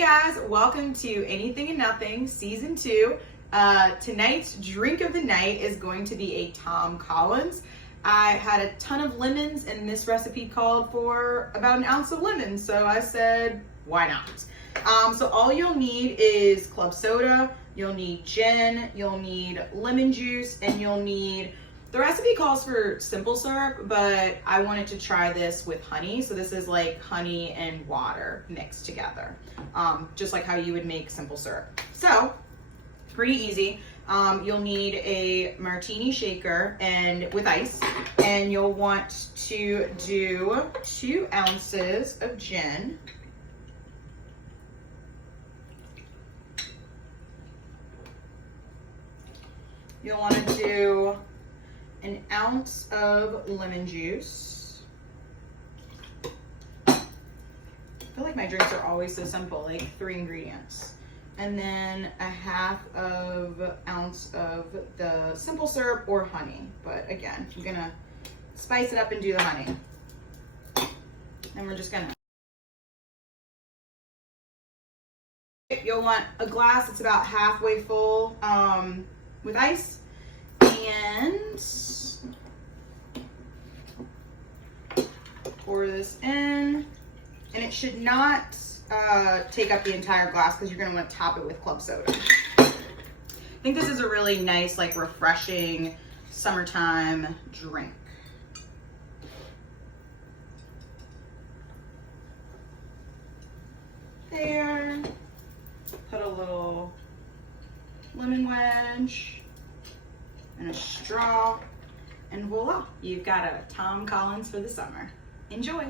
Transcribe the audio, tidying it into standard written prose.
guys, welcome to Anything and Nothing Season 2. Tonight's drink of the night is going to be a Tom Collins. I had a ton of lemons and this recipe called for about an ounce of lemons, so I said, why not? So all you'll need is club soda, you'll need gin, you'll need lemon juice, and you'll need, the recipe calls for simple syrup, but I wanted to try this with honey. So this is like honey and water mixed together, just like how you would make simple syrup. So pretty easy. You'll need a martini shaker and with ice, and you'll want to do 2 ounces of gin. You'll want to do an ounce of lemon juice. I feel like my drinks are always so simple, like 3 ingredients. And then a half of ounce of the simple syrup or honey. But again, I'm gonna spice it up and do the honey. And we're just gonna, you'll want a glass that's about halfway full with ice. And pour this in, and it should not take up the entire glass because you're going to want to top it with club soda. I think this is a really nice, like, refreshing summertime drink. There, put a little lemon wedge and a straw, and voila, you've got a Tom Collins for the summer. Enjoy.